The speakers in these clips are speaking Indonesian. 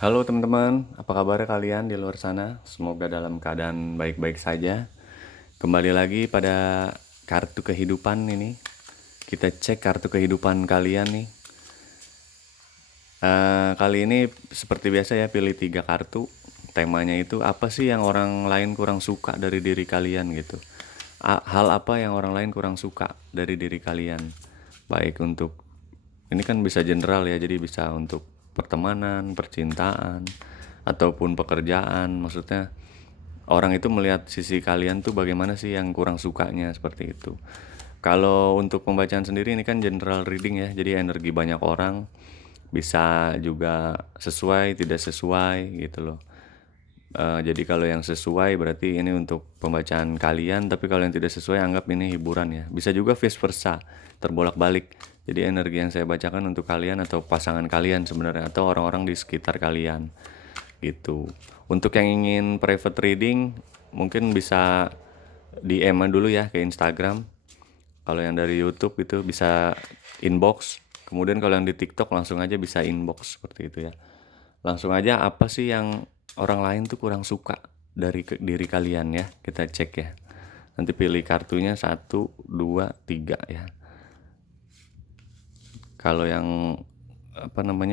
Halo teman-teman, apa kabar kalian di luar sana? Semoga dalam keadaan baik-baik saja. Kembali lagi pada kartu kehidupan ini. Kita cek kartu kehidupan kalian nih. Kali ini seperti biasa ya, pilih 3 kartu. Temanya itu apa sih yang orang lain kurang suka dari diri kalian gitu. Hal apa yang orang lain kurang suka dari diri kalian. Baik untuk, ini kan bisa general ya, jadi bisa untuk pertemanan, percintaan, ataupun pekerjaan. Maksudnya orang itu melihat sisi kalian tuh bagaimana sih yang kurang sukanya, seperti itu. Kalau untuk pembacaan sendiri ini kan general reading ya, jadi energi banyak orang, bisa juga sesuai tidak sesuai gitu loh. Jadi kalau yang sesuai berarti ini untuk pembacaan kalian, tapi kalau yang tidak sesuai anggap ini hiburan ya. Bisa juga vice versa, terbolak-balik. Jadi energi yang saya bacakan untuk kalian atau pasangan kalian sebenarnya, atau orang-orang di sekitar kalian gitu. Untuk yang ingin private reading mungkin bisa DM dulu ya ke Instagram. Kalau yang dari YouTube itu bisa inbox. Kemudian kalau yang di TikTok langsung aja bisa inbox, seperti itu ya. Langsung aja, apa sih yang orang lain tuh kurang suka dari diri kalian ya. Kita cek ya. Nanti pilih kartunya 1, 2, 3 ya. Kalau yang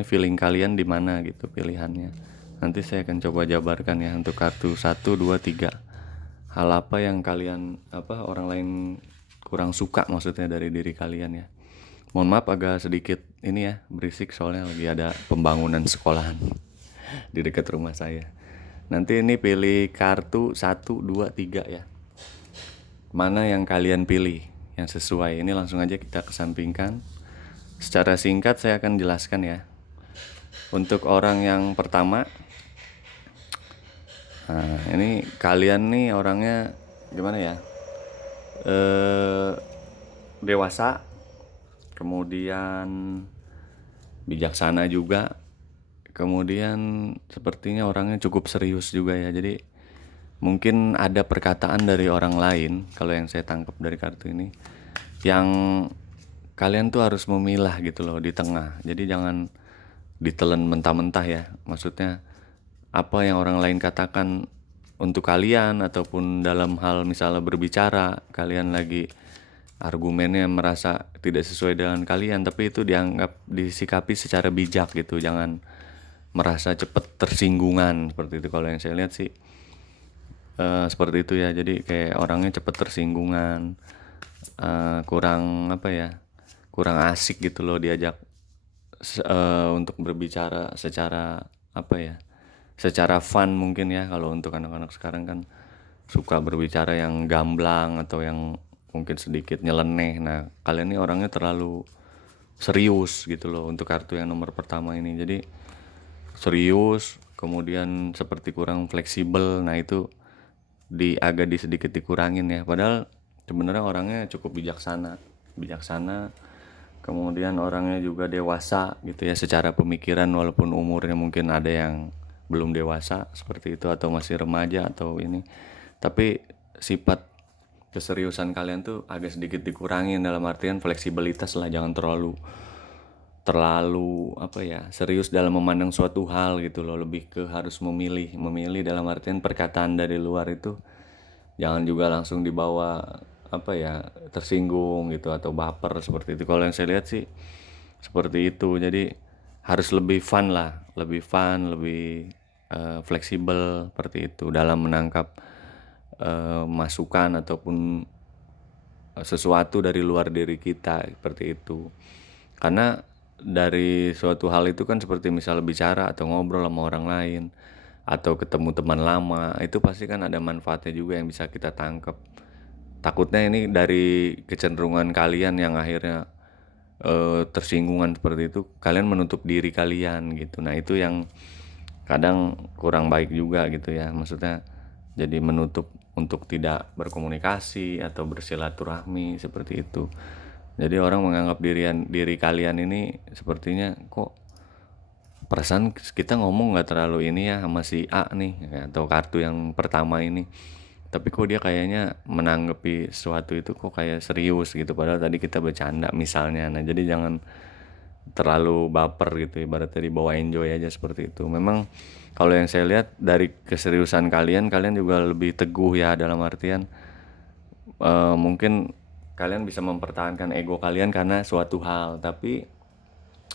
feeling kalian di mana gitu pilihannya. Nanti saya akan coba jabarkan ya untuk kartu 1, 2, 3. Hal apa yang kalian orang lain kurang suka maksudnya dari diri kalian ya. Mohon maaf agak sedikit ini ya berisik, soalnya lagi ada pembangunan sekolahan di dekat rumah saya. Nanti ini pilih kartu 1, 2, 3 ya. Mana yang kalian pilih yang sesuai. Ini langsung aja kita kesampingkan. Secara singkat saya akan jelaskan ya. Untuk orang yang pertama, nah ini kalian nih orangnya gimana ya? Dewasa, kemudian bijaksana juga, kemudian sepertinya orangnya cukup serius juga ya. Jadi mungkin ada perkataan dari orang lain, kalau yang saya tangkap dari kartu ini, yang kalian tuh harus memilah gitu loh di tengah. Jadi jangan ditelan mentah-mentah ya. Maksudnya apa yang orang lain katakan untuk kalian, ataupun dalam hal misalnya berbicara, kalian lagi argumennya merasa tidak sesuai dengan kalian, tapi itu dianggap disikapi secara bijak gitu. Jangan merasa cepat tersinggungan, seperti itu kalau yang saya lihat sih. Seperti itu ya. Jadi kayak orangnya cepat tersinggungan, kurang kurang asik gitu loh diajak untuk berbicara secara secara fun mungkin ya. Kalau untuk anak-anak sekarang kan suka berbicara yang gamblang atau yang mungkin sedikit nyeleneh. Nah kalian ini orangnya terlalu serius gitu loh untuk kartu yang nomor pertama ini. Jadi serius, kemudian seperti kurang fleksibel. Nah itu agak sedikit dikurangin ya. Padahal sebenarnya orangnya cukup bijaksana, kemudian orangnya juga dewasa gitu ya secara pemikiran, walaupun umurnya mungkin ada yang belum dewasa seperti itu, atau masih remaja atau ini. Tapi sifat keseriusan kalian tuh agak sedikit dikurangin, dalam artian fleksibilitas lah. Jangan terlalu terlalu serius dalam memandang suatu hal gitu loh. Lebih ke harus memilih dalam artian perkataan dari luar itu jangan juga langsung dibawa tersinggung gitu atau baper, seperti itu. Kalau yang saya lihat sih seperti itu. Jadi harus lebih fun lah, lebih fleksibel seperti itu dalam menangkap masukan ataupun sesuatu dari luar diri kita, seperti itu. Karena dari suatu hal itu kan, seperti misal bicara atau ngobrol sama orang lain atau ketemu teman lama, itu pasti kan ada manfaatnya juga yang bisa kita tangkap. Takutnya ini dari kecenderungan kalian yang akhirnya tersinggungan seperti itu, kalian menutup diri kalian gitu. Nah itu yang kadang kurang baik juga gitu ya. Maksudnya jadi menutup untuk tidak berkomunikasi atau bersilaturahmi, seperti itu. Jadi orang menganggap diri kalian ini sepertinya, kok perasaan kita ngomong nggak terlalu ini ya sama si A nih ya, atau kartu yang pertama ini, tapi kok dia kayaknya menanggapi sesuatu itu kok kayak serius gitu, padahal tadi kita bercanda misalnya. Nah jadi jangan terlalu baper gitu, ibaratnya dibawa enjoy aja seperti itu. Memang kalau yang saya lihat dari keseriusan kalian juga lebih teguh ya, dalam artian mungkin kalian bisa mempertahankan ego kalian karena suatu hal, tapi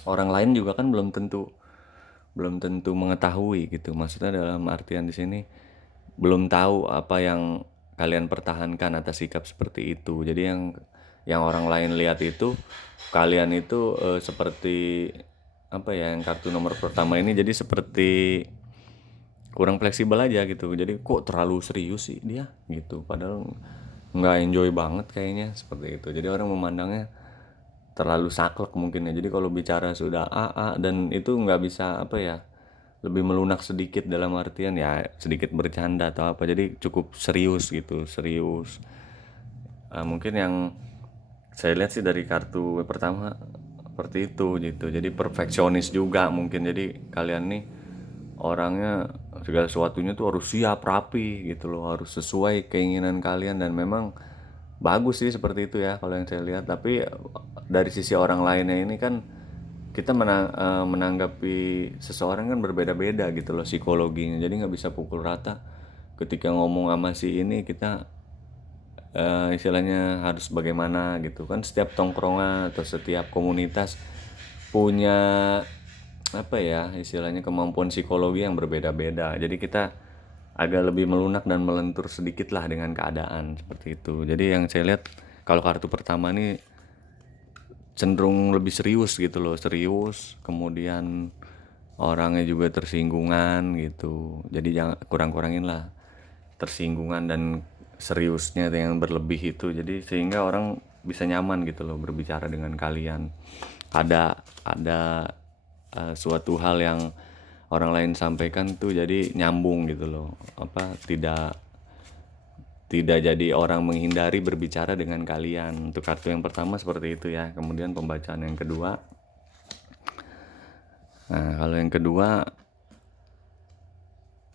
orang lain juga kan belum tentu mengetahui gitu. Maksudnya dalam artian di sini belum tahu apa yang kalian pertahankan atas sikap seperti itu. Jadi yang orang lain lihat itu kalian itu seperti apa ya, yang kartu nomor pertama ini jadi seperti kurang fleksibel aja gitu. Jadi kok terlalu serius sih dia gitu. Padahal nggak enjoy banget kayaknya seperti itu. Jadi orang memandangnya terlalu saklek mungkin ya. Jadi kalau bicara sudah dan itu nggak bisa apa ya, lebih melunak sedikit dalam artian ya sedikit bercanda atau apa. Jadi cukup serius gitu, serius. Mungkin yang saya lihat sih dari kartu pertama seperti itu gitu. Jadi perfeksionis juga mungkin. Jadi kalian nih orangnya segala sesuatunya tuh harus siap rapi gitu loh, harus sesuai keinginan kalian, dan memang bagus sih seperti itu ya kalau yang saya lihat. Tapi dari sisi orang lainnya ini kan kita menanggapi seseorang kan berbeda-beda gitu loh psikologinya. Jadi nggak bisa pukul rata. Ketika ngomong sama si ini kita istilahnya harus bagaimana gitu kan. Setiap tongkrongan atau setiap komunitas punya apa ya istilahnya kemampuan psikologi yang berbeda-beda. Jadi kita agak lebih melunak dan melentur sedikit lah dengan keadaan seperti itu. Jadi yang saya lihat kalau kartu pertama ini cenderung lebih serius gitu loh, serius, kemudian orangnya juga tersinggungan gitu. Jadi jangan kurang-kurangin lah tersinggungan dan seriusnya yang berlebih itu. Jadi sehingga orang bisa nyaman gitu loh berbicara dengan kalian. Ada suatu hal yang orang lain sampaikan tuh jadi nyambung gitu loh. Apa tidak jadi orang menghindari berbicara dengan kalian. Untuk kartu yang pertama seperti itu ya. Kemudian pembacaan yang kedua. Nah, kalau yang kedua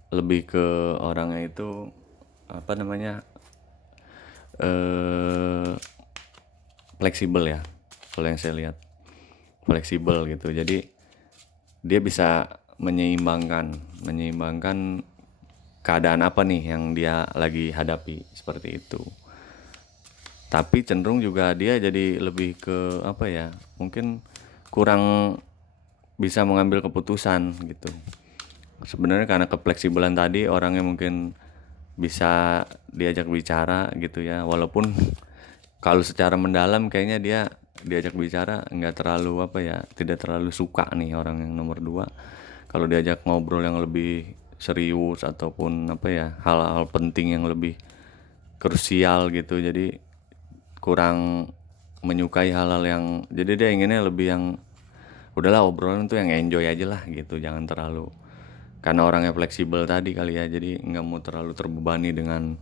lebih ke orangnya itu apa namanya? Fleksibel ya. Kalau yang saya lihat fleksibel gitu. Jadi dia bisa menyeimbangkan keadaan apa nih yang dia lagi hadapi seperti itu. Tapi cenderung juga dia jadi lebih ke apa ya, mungkin kurang bisa mengambil keputusan gitu. Sebenarnya karena kefleksibelan tadi orangnya mungkin bisa diajak bicara gitu ya, walaupun kalau secara mendalam kayaknya dia diajak bicara nggak terlalu apa ya, tidak terlalu suka nih orang yang nomor 2 kalau diajak ngobrol yang lebih serius ataupun apa ya hal-hal penting yang lebih krusial gitu. Jadi kurang menyukai hal-hal yang, jadi dia inginnya lebih yang udahlah obrolan tuh yang enjoy aja lah gitu, jangan terlalu, karena orangnya fleksibel tadi kali ya, jadi nggak mau terlalu terbebani dengan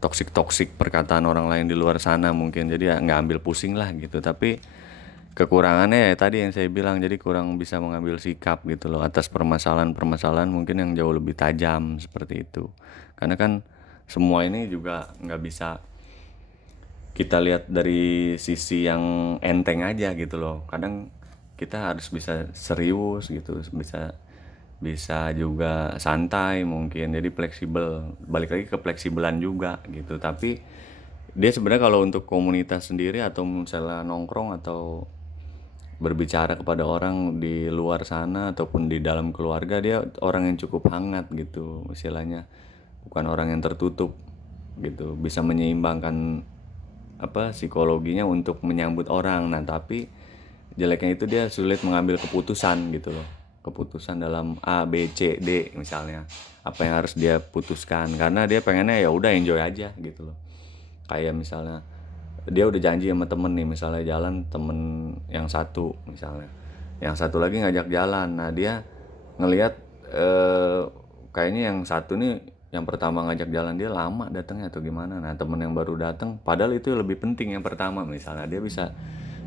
toksik perkataan orang lain di luar sana mungkin. Jadi ya nggak ambil pusing lah gitu. Tapi kekurangannya ya tadi yang saya bilang, jadi kurang bisa mengambil sikap gitu loh atas permasalahan mungkin yang jauh lebih tajam seperti itu. Karena kan semua ini juga nggak bisa kita lihat dari sisi yang enteng aja gitu loh. Kadang kita harus bisa serius gitu, bisa juga santai mungkin. Jadi fleksibel, balik lagi ke fleksibelan juga gitu. Tapi dia sebenarnya kalau untuk komunitas sendiri atau misalnya nongkrong atau berbicara kepada orang di luar sana ataupun di dalam keluarga, dia orang yang cukup hangat gitu istilahnya, bukan orang yang tertutup gitu, bisa menyeimbangkan apa psikologinya untuk menyambut orang. Nah tapi jeleknya itu dia sulit mengambil keputusan gitu loh, keputusan dalam A B C D misalnya, apa yang harus dia putuskan, karena dia pengennya ya udah enjoy aja gitu loh. Kayak misalnya dia udah janji sama temen nih, misalnya jalan temen yang satu misalnya, yang satu lagi ngajak jalan. Nah dia ngelihat kayaknya yang satu nih yang pertama ngajak jalan dia lama datangnya atau gimana. Nah temen yang baru datang padahal itu lebih penting yang pertama, misalnya dia bisa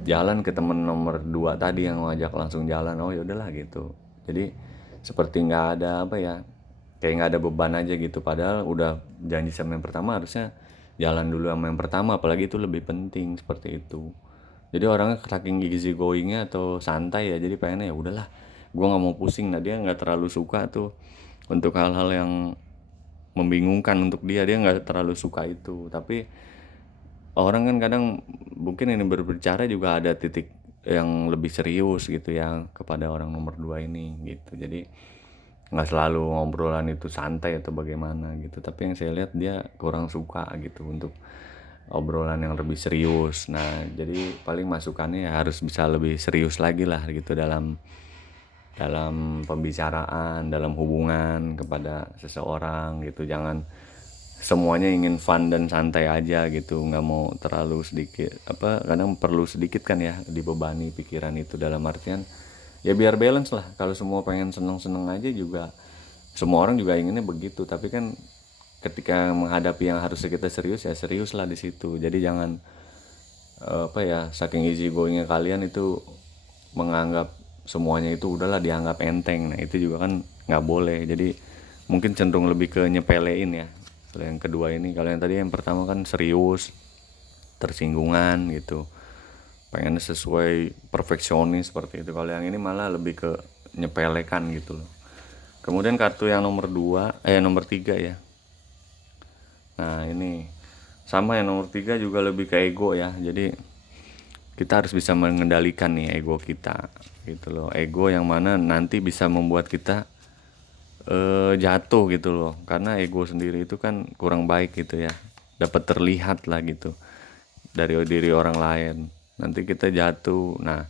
jalan ke temen nomor 2 tadi yang ngajak langsung jalan. Oh ya udahlah gitu. Jadi seperti nggak ada apa ya, kayak nggak ada beban aja gitu. Padahal udah janji sama yang pertama, harusnya jalan dulu sama yang pertama, apalagi itu lebih penting seperti itu. Jadi orangnya saking easy goingnya atau santai ya, jadi pengennya ya udahlah, gua nggak mau pusing. Nah dia nggak terlalu suka tuh untuk hal-hal yang membingungkan untuk dia nggak terlalu suka itu. Tapi orang kan kadang mungkin ini berbicara juga ada titik yang lebih serius gitu ya kepada orang nomor 2 ini gitu. Jadi nggak selalu ngobrolan itu santai atau bagaimana gitu, tapi yang saya lihat dia kurang suka gitu untuk obrolan yang lebih serius. Nah jadi paling masukannya ya harus bisa lebih serius lagi lah gitu dalam dalam pembicaraan, dalam hubungan kepada seseorang gitu. Jangan semuanya ingin fun dan santai aja gitu, nggak mau terlalu sedikit kadang perlu sedikit kan ya dibebani pikiran itu, dalam artian ya biar balance lah. Kalau semua pengen seneng-seneng aja juga, semua orang juga inginnya begitu, tapi kan ketika menghadapi yang harus kita serius ya serius lah di situ. Jadi jangan saking easy goingnya kalian itu menganggap semuanya itu udahlah dianggap enteng. Nah itu juga kan nggak boleh. Jadi mungkin cenderung lebih ke nyepelein ya kalau yang kedua ini. Kalau yang tadi yang pertama kan serius, tersinggungan gitu, pengen sesuai perfeksionis seperti itu. Kalau yang ini malah lebih ke nyepelekan gitu loh. Kemudian kartu yang nomor 3 ya. Nah ini sama yang nomor 3 juga lebih ke ego ya. Jadi kita harus bisa mengendalikan nih ego kita gitu loh. Ego yang mana nanti bisa membuat kita jatuh gitu loh. Karena ego sendiri itu kan kurang baik gitu ya, dapat terlihat lah gitu dari diri orang lain. Nanti kita jatuh. Nah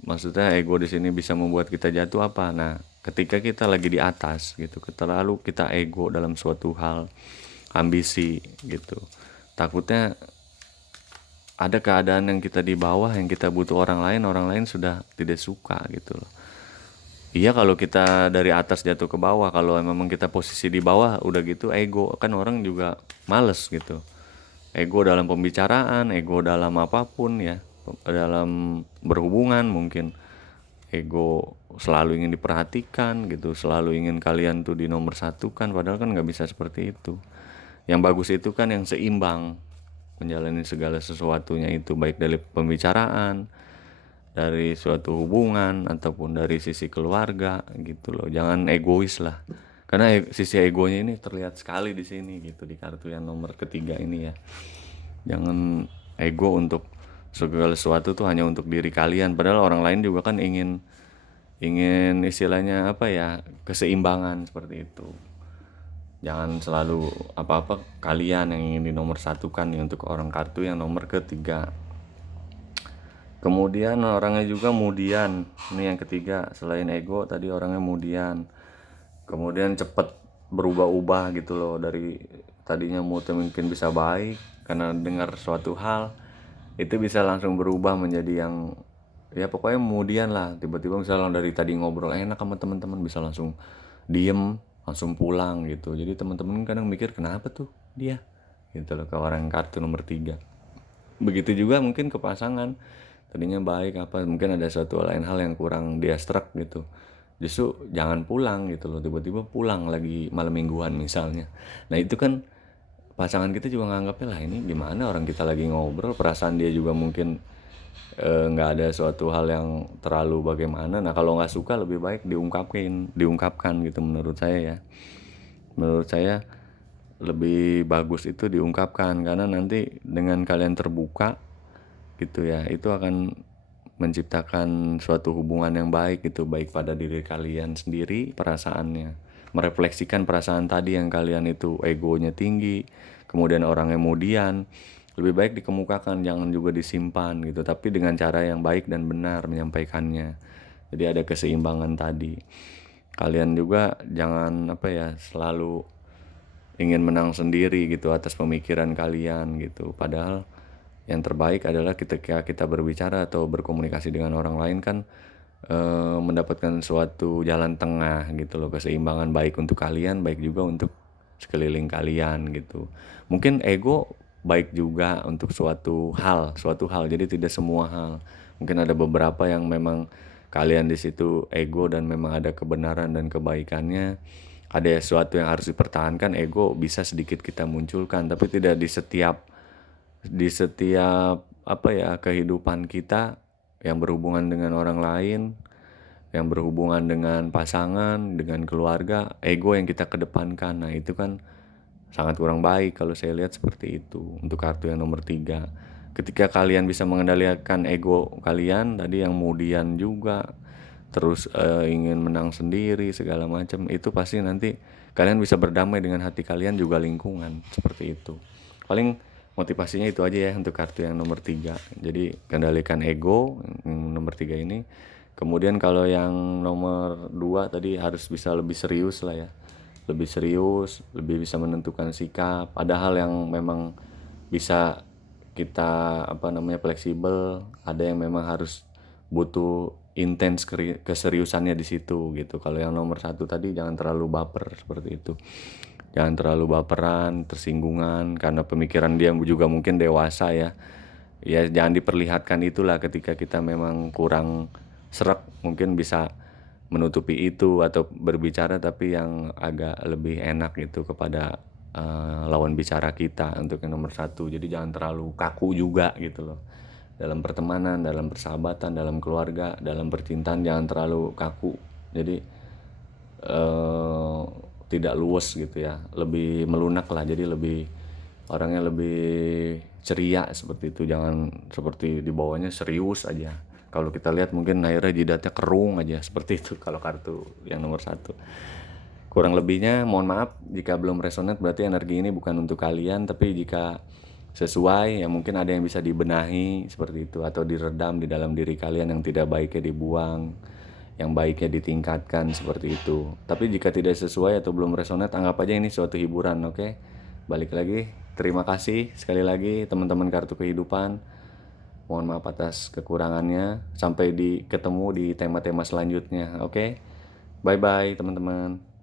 maksudnya ego di sini bisa membuat kita jatuh apa? Nah ketika kita lagi di atas gitu, terlalu kita ego dalam suatu hal, ambisi gitu, takutnya ada keadaan yang kita di bawah yang kita butuh orang lain sudah tidak suka gitu loh. Iya kalau kita dari atas jatuh ke bawah, kalau memang kita posisi di bawah udah gitu ego, kan orang juga males gitu. Ego dalam pembicaraan, ego dalam apapun ya, dalam berhubungan mungkin. Ego selalu ingin diperhatikan gitu, selalu ingin kalian tuh di nomor satu kan, padahal kan nggak bisa seperti itu. Yang bagus itu kan yang seimbang, menjalani segala sesuatunya itu, baik dari pembicaraan, dari suatu hubungan, ataupun dari sisi keluarga gitu loh. Jangan egois lah, karena sisi egonya ini terlihat sekali di sini gitu, di kartu yang nomor ketiga ini ya. Jangan ego untuk segala sesuatu tuh hanya untuk diri kalian, padahal orang lain juga kan ingin istilahnya keseimbangan seperti itu. Jangan selalu apa-apa kalian yang ingin dinomor satukan nih untuk orang kartu yang nomor ketiga. Kemudian orangnya juga mudian. Ini yang ketiga, selain ego tadi orangnya mudian. Kemudian cepet berubah-ubah gitu loh, dari tadinya moodnya mungkin bisa baik karena dengar suatu hal, itu bisa langsung berubah menjadi yang ya pokoknya kemudian lah. Tiba-tiba misalnya dari tadi ngobrol enak sama teman-teman bisa langsung diem, langsung pulang gitu. Jadi teman-teman kadang mikir kenapa tuh dia gitu loh, ke orang kartu nomor 3. Begitu juga mungkin ke pasangan, tadinya baik mungkin ada suatu lain hal yang kurang dia struck gitu, justru jangan pulang gitu loh, tiba-tiba pulang lagi malam mingguan misalnya. Nah itu kan pasangan kita juga nganggapnya lah ini gimana, orang kita lagi ngobrol, perasaan dia juga mungkin nggak ada suatu hal yang terlalu bagaimana. Nah kalau nggak suka lebih baik diungkapkan gitu, menurut saya ya. Menurut saya lebih bagus itu diungkapkan, karena nanti dengan kalian terbuka gitu ya, itu akan menciptakan suatu hubungan yang baik gitu, baik pada diri kalian sendiri, perasaannya merefleksikan perasaan tadi yang kalian itu egonya tinggi, kemudian orangnya kemudian, lebih baik dikemukakan, jangan juga disimpan gitu, tapi dengan cara yang baik dan benar menyampaikannya. Jadi ada keseimbangan tadi. Kalian juga jangan selalu ingin menang sendiri gitu atas pemikiran kalian gitu. Padahal yang terbaik adalah ketika kita berbicara atau berkomunikasi dengan orang lain kan mendapatkan suatu jalan tengah gitu loh, keseimbangan baik untuk kalian, baik juga untuk sekeliling kalian gitu. Mungkin ego baik juga untuk suatu hal, jadi tidak semua hal. Mungkin ada beberapa yang memang kalian di situ ego dan memang ada kebenaran dan kebaikannya. Ada sesuatu yang harus dipertahankan, ego bisa sedikit kita munculkan, tapi tidak di setiap kehidupan kita yang berhubungan dengan orang lain, yang berhubungan dengan pasangan, dengan keluarga, ego yang kita kedepankan. Nah, itu kan sangat kurang baik kalau saya lihat seperti itu untuk kartu yang nomor 3. Ketika kalian bisa mengendalikan ego kalian tadi yang kemudian juga terus ingin menang sendiri segala macam, itu pasti nanti kalian bisa berdamai dengan hati kalian juga lingkungan seperti itu. Paling motivasinya itu aja ya untuk kartu yang nomor 3. Jadi kendalikan ego yang nomor 3 ini. Kemudian kalau yang nomor 2 tadi harus bisa lebih serius lah ya. Lebih serius, lebih bisa menentukan sikap. Ada hal yang memang bisa kita fleksibel, ada yang memang harus butuh intens keseriusannya di situ gitu. Kalau yang nomor 1 tadi jangan terlalu baper seperti itu. Jangan terlalu baperan, tersinggungan karena pemikiran dia juga mungkin dewasa ya. Ya jangan diperlihatkan itulah ketika kita memang kurang serak, mungkin bisa menutupi itu atau berbicara tapi yang agak lebih enak gitu kepada lawan bicara kita untuk yang nomor 1. Jadi jangan terlalu kaku juga gitu loh. Dalam pertemanan, dalam persahabatan, dalam keluarga, dalam percintaan jangan terlalu kaku. Jadi tidak luwes gitu ya, lebih melunak lah, jadi lebih orangnya lebih ceria seperti itu, jangan seperti di bawahnya serius aja. Kalau kita lihat mungkin akhirnya jidatnya kerung aja seperti itu kalau kartu yang nomor 1. Kurang lebihnya mohon maaf jika belum resonate, berarti energi ini bukan untuk kalian, tapi jika sesuai ya mungkin ada yang bisa dibenahi seperti itu atau diredam di dalam diri kalian, yang tidak baiknya dibuang, yang baiknya ditingkatkan seperti itu. Tapi jika tidak sesuai atau belum resonate, anggap aja ini suatu hiburan, oke? Balik lagi, terima kasih sekali lagi teman-teman kartu kehidupan. Mohon maaf atas kekurangannya. Sampai ketemu di tema-tema selanjutnya, oke? Bye-bye teman-teman.